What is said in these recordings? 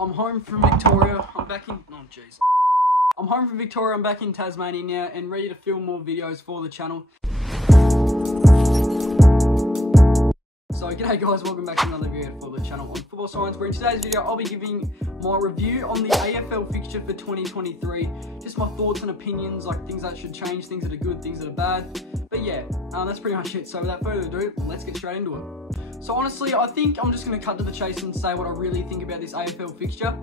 I'm home from Victoria. I'm back in... Oh, jeez. I'm home from Victoria. I'm back in Tasmania now and ready to film more videos for the channel. So, g'day guys, welcome back to another video for the channel on Football Science, where in today's video I'll be giving my review on the AFL fixture for 2023. Just my thoughts and opinions, like things that should change, things that are good, things that are bad. But yeah, that's pretty much it. So without further ado, let's get straight into it. So honestly, I think I'm just going to cut to the chase and say what I really think about this AFL fixture.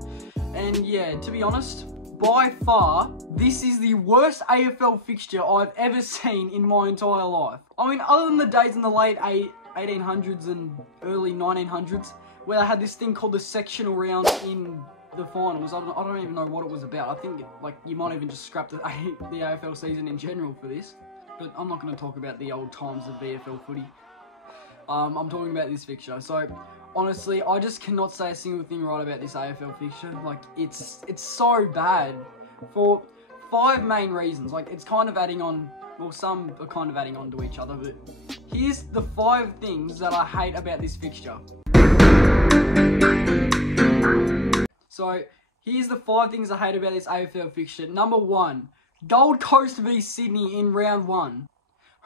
And yeah, to be honest, by far, this is the worst AFL fixture I've ever seen in my entire life. I mean, other than the days in the late 1800s and early 1900s, where they had this thing called the sectional round in the finals. I don't even know what it was about. I think like you might even just scrap the AFL season in general for this. But I'm not going to talk about the old times of VFL footy. I'm talking about this fixture. So honestly, I just cannot say a single thing right about this AFL fixture. Like it's so bad for 5 main reasons. Like it's kind of adding on, well, some are kind of adding on to each other, but here's the 5 things that I hate about this fixture. So, here's the 5 things I hate about this AFL fixture. Number 1, Gold Coast v Sydney in round 1.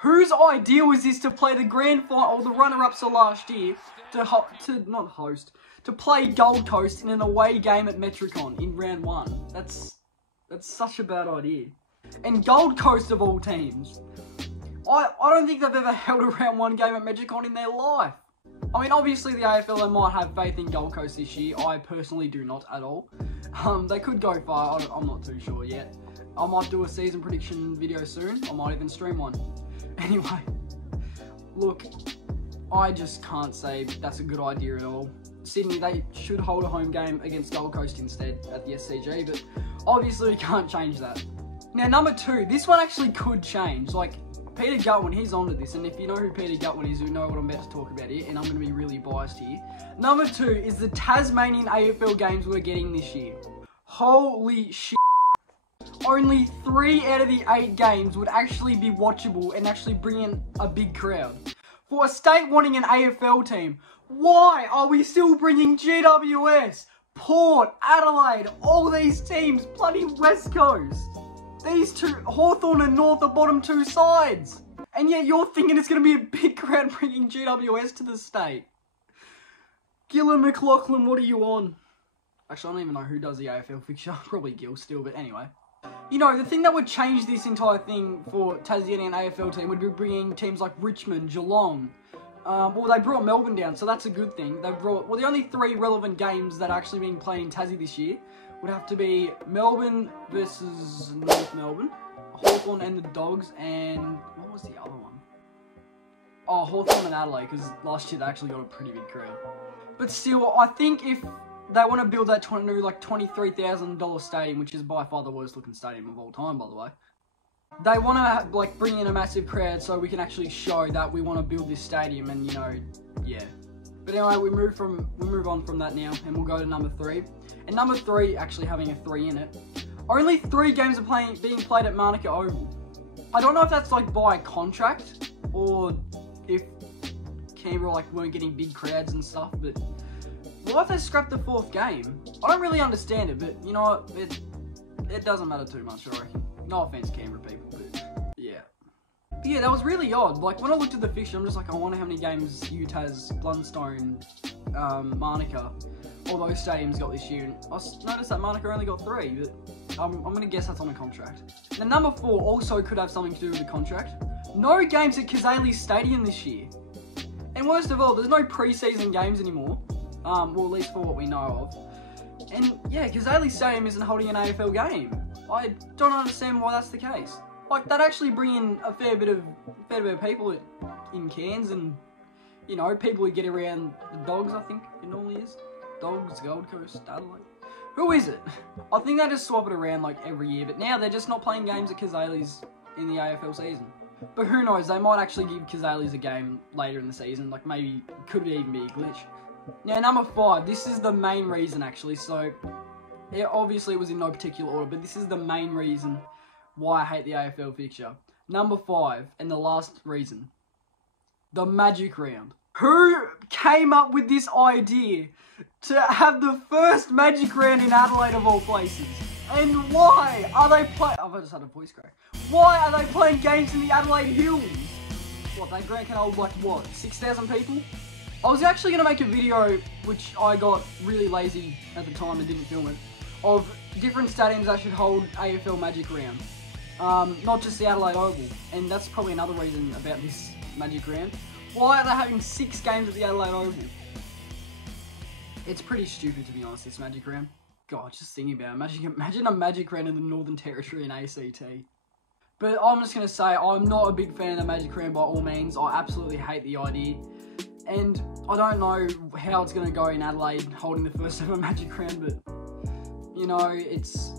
Whose idea was this to play the grand final, or the runner-ups of last year, to play Gold Coast in an away game at Metricon in round 1? That's such a bad idea. And Gold Coast of all teams. I don't think they've ever held a round 1 game at Metricon in their life. I mean, obviously the AFL, they might have faith in Gold Coast this year. I personally do not at all. They could go far. I'm not too sure yet. I might do a season prediction video soon. I might even stream one. Anyway, look, I just can't say that's a good idea at all. Sydney, they should hold a home game against Gold Coast instead at the SCG, but obviously we can't change that. Now, number 2, this one actually could change. Like, Peter Gutwin, he's onto this, and if you know who Peter Gutwin is, you know what I'm about to talk about here, and I'm going to be really biased here. Number 2 is the Tasmanian AFL games we're getting this year. Holy shit. Only 3 out of the 8 games would actually be watchable and actually bring in a big crowd. For a state wanting an AFL team, why are we still bringing GWS, Port, Adelaide, all these teams, bloody West Coast? These two, Hawthorn and North, are bottom 2 sides. And yet you're thinking it's going to be a big crowd bringing GWS to the state. Gillon McLaughlin, what are you on? Actually, I don't even know who does the AFL fixture. Probably Gill still, but anyway. You know, the thing that would change this entire thing for Tasmanian AFL team would be bringing teams like Richmond, Geelong. Well, they brought Melbourne down, so that's a good thing. They brought, well, the only 3 relevant games that are actually being played in Tassie this year would have to be Melbourne versus North Melbourne, Hawthorn and the Dogs, and what was the other one? Oh, Hawthorn and Adelaide, because last year they actually got a pretty big crowd. But still, I think if they want to build that new, like, $23,000 stadium, which is by far the worst looking stadium of all time, by the way, they want to, like, bring in a massive crowd so we can actually show that we want to build this stadium, and, you know, yeah. But anyway, we move on from that now, and we'll go to number 3. And number 3, actually having a 3 in it, only 3 games are being played at Manuka Oval. I don't know if that's like by contract, or if Canberra like weren't getting big crowds and stuff, but why if they scrapped the 4th game? I don't really understand it, but you know what, it doesn't matter too much, I reckon. No offense, Canberra people, but yeah. But yeah, that was really odd. Like, when I looked at the fixture, I'm just like, I wonder how many games UTAS, Blundstone, Manuka, all those stadiums got this year. And I noticed that Manuka only got 3, but I'm going to guess that's on the contract. Now, number 4 also could have something to do with the contract. No games at Kazali Stadium this year. And worst of all, there's no pre-season games anymore. Well, at least for what we know of. And yeah, Kazali Stadium isn't holding an AFL game. I don't understand why that's the case. Like, that'd actually bring in a fair bit of people in Cairns, and, you know, people who get around the Dogs, I think it normally is. Dogs, Gold Coast, Adelaide. Who is it? I think they just swap it around like every year, but now they're just not playing games at Kazali's in the AFL season. But who knows, they might actually give Kazali's a game later in the season, like maybe, could even be a glitch. Now, number 5, this is the main reason actually, so obviously it was in no particular order, but this is the main reason why I hate the AFL fixture. Number 5, and the last reason, the Magic Round. Who came up with this idea to have the first Magic Round in Adelaide of all places? And why are they playing... I've just had a voice crack. Why are they playing games in the Adelaide Hills? What, that ground can hold, like, what, 6,000 people? I was actually going to make a video, which I got really lazy at the time and didn't film it, of different stadiums that should hold AFL Magic Round. Not just the Adelaide Oval. And that's probably another reason about this Magic Round. Why are they having 6 games at the Adelaide Oval? It's pretty stupid, to be honest, this Magic Round. God, just thinking about it. Imagine a Magic Round in the Northern Territory and ACT. But I'm just going to say, I'm not a big fan of the Magic Round by all means. I absolutely hate the idea. And I don't know how it's going to go in Adelaide, holding the first ever Magic Round, but, you know, it's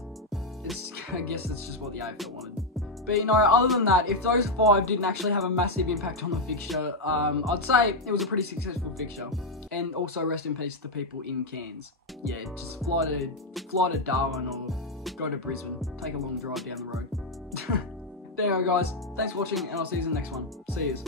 I guess that's just what the AFL wanted. But, you know, other than that, if those 5 didn't actually have a massive impact on the fixture, I'd say it was a pretty successful fixture. And also, rest in peace to the people in Cairns. Yeah, just fly to Darwin or go to Brisbane. Take a long drive down the road. There you go, guys. Thanks for watching, and I'll see you in the next one. See yous.